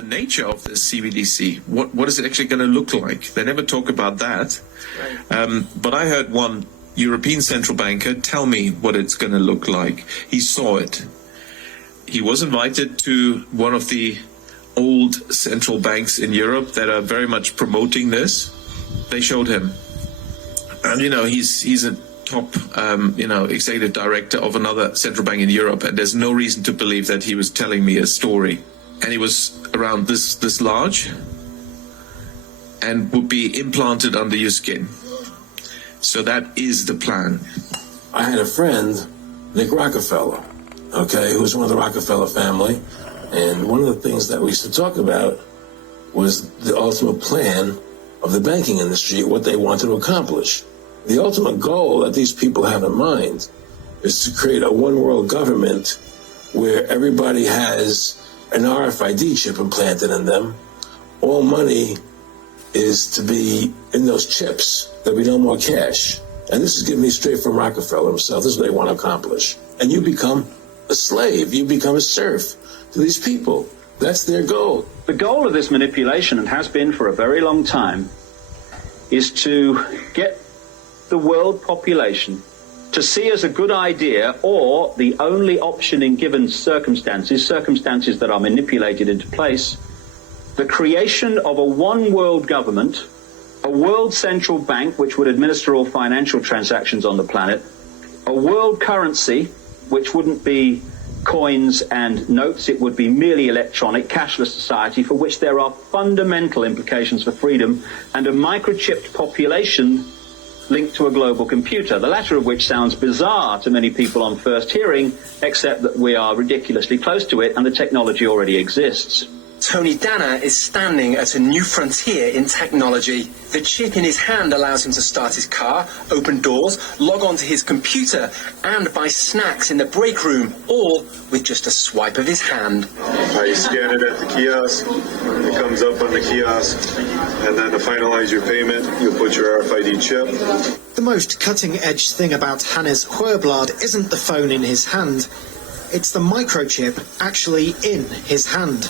the nature of this CBDC. What is it actually going to look like? They never talk about that. Right. But I heard one European central banker tell me what it's going to look like. He saw it. He was invited to one of the old central banks in Europe that are very much promoting this. They showed him. And, he's a top, executive director of another central bank in Europe. And there's no reason to believe that he was telling me a story. And he was around this large and would be implanted under your skin. So that is the plan. I had a friend, Nick Rockefeller, who was one of the Rockefeller family. And one of the things that we used to talk about was the ultimate plan of the banking industry, what they wanted to accomplish. The ultimate goal that these people have in mind is to create a one world government where everybody has an RFID chip implanted in them. All money is to be in those chips. There'll be no more cash. And this is given me straight from Rockefeller himself. This is what they want to accomplish. And you become a slave. You become a serf to these people. That's their goal. The goal of this manipulation, and has been for a very long time, is to get the world population to see as a good idea, or the only option in given circumstances that are manipulated into place, the creation of a one world government, a world central bank which would administer all financial transactions on the planet, a world currency which wouldn't be coins and notes, it would be merely electronic, cashless society for which there are fundamental implications for freedom, and a microchipped population linked to a global computer, the latter of which sounds bizarre to many people on first hearing, except that we are ridiculously close to it and the technology already exists. Tony Danner is standing at a new frontier in technology. The chip in his hand allows him to start his car, open doors, log onto his computer, and buy snacks in the break room, all with just a swipe of his hand. You scan it at the kiosk, it comes up on the kiosk, and then to finalize your payment, you put your RFID chip. The most cutting-edge thing about Hannes Sjöblad isn't the phone in his hand, it's the microchip actually in his hand.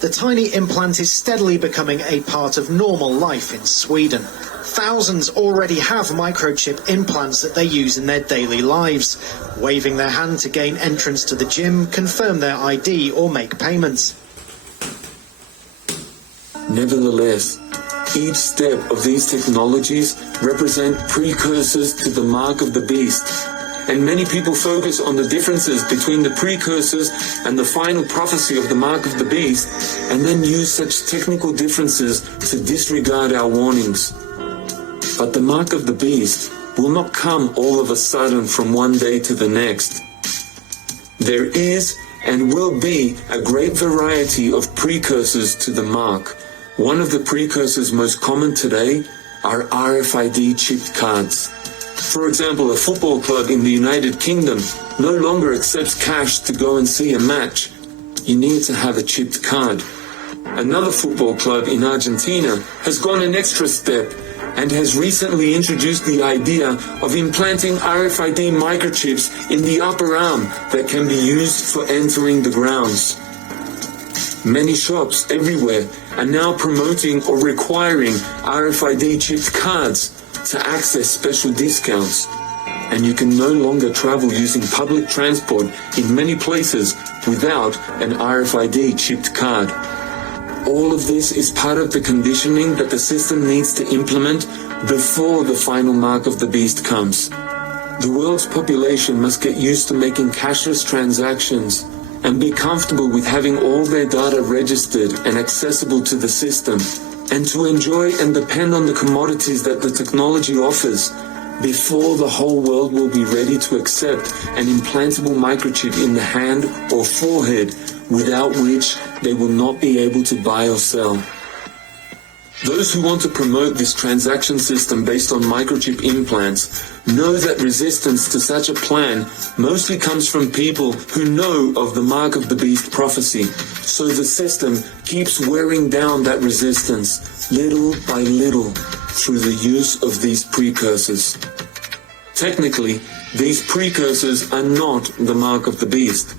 The tiny implant is steadily becoming a part of normal life in Sweden. Thousands already have microchip implants that they use in their daily lives, waving their hand to gain entrance to the gym, confirm their ID or make payments. Nevertheless, each step of these technologies represent precursors to the mark of the beast. And many people focus on the differences between the precursors and the final prophecy of the mark of the beast, and then use such technical differences to disregard our warnings. But the mark of the beast will not come all of a sudden from one day to the next. There is and will be a great variety of precursors to the mark. One of the precursors most common today are RFID chipped cards. For example, a football club in the United Kingdom no longer accepts cash to go and see a match. You need to have a chipped card. Another football club in Argentina has gone an extra step and has recently introduced the idea of implanting RFID microchips in the upper arm that can be used for entering the grounds. Many shops everywhere are now promoting or requiring RFID chipped cards to access special discounts, and you can no longer travel using public transport in many places without an RFID chipped card. All of this is part of the conditioning that the system needs to implement before the final mark of the beast comes. The world's population must get used to making cashless transactions and be comfortable with having all their data registered and accessible to the system, and to enjoy and depend on the commodities that the technology offers before the whole world will be ready to accept an implantable microchip in the hand or forehead, without which they will not be able to buy or sell. Those who want to promote this transaction system based on microchip implants know that resistance to such a plan mostly comes from people who know of the mark of the beast prophecy. So the system keeps wearing down that resistance little by little through the use of these precursors. Technically, these precursors are not the mark of the beast.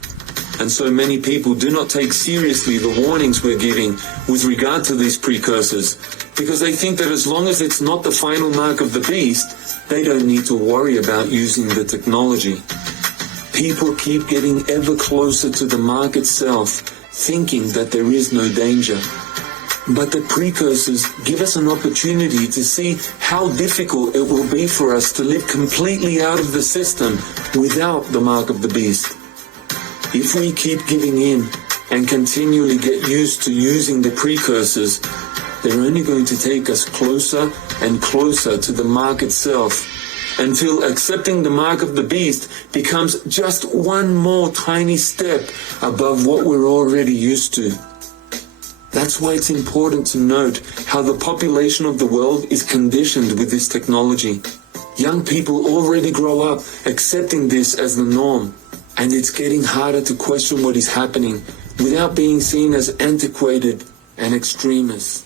and so many people do not take seriously the warnings we're giving with regard to these precursors, because they think that as long as it's not the final mark of the beast, they don't need to worry about using the technology. People keep getting ever closer to the mark itself, thinking that there is no danger. But the precursors give us an opportunity to see how difficult it will be for us to live completely out of the system without the mark of the beast. If we keep giving in and continually get used to using the precursors, they're only going to take us closer and closer to the mark itself, until accepting the mark of the beast becomes just one more tiny step above what we're already used to. That's why it's important to note how the population of the world is conditioned with this technology. Young people already grow up accepting this as the norm, and it's getting harder to question what is happening without being seen as antiquated and extremists.